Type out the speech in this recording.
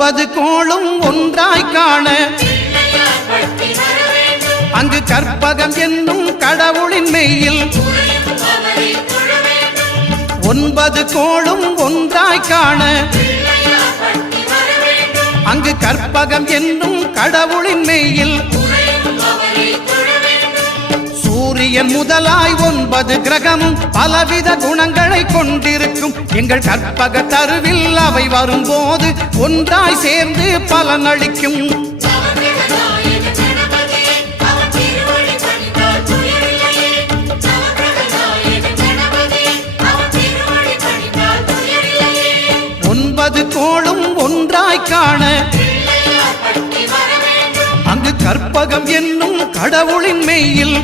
9 கோளும் ஒன்றாய் காண அங்கு கற்பகம் என்னும் கடவுளின் மெய்யில் 9 கோளும் ஒன்றாய் காண அங்கு கற்பகம் என்னும் கடவுளின் மெய்யில் சூரியன் முதலாய் 9 கிரகமும் பலவித குணங்களை கொண்டிருக்கும் எங்கள் கற்பக தருவில் அவை வரும்போது ஒன்றாய் சேர்ந்து பலனளிக்கும். கோளும் ஒன்றாய் காண அங்கு கற்பகம் என்னும் கடவுளின் மெய்யில்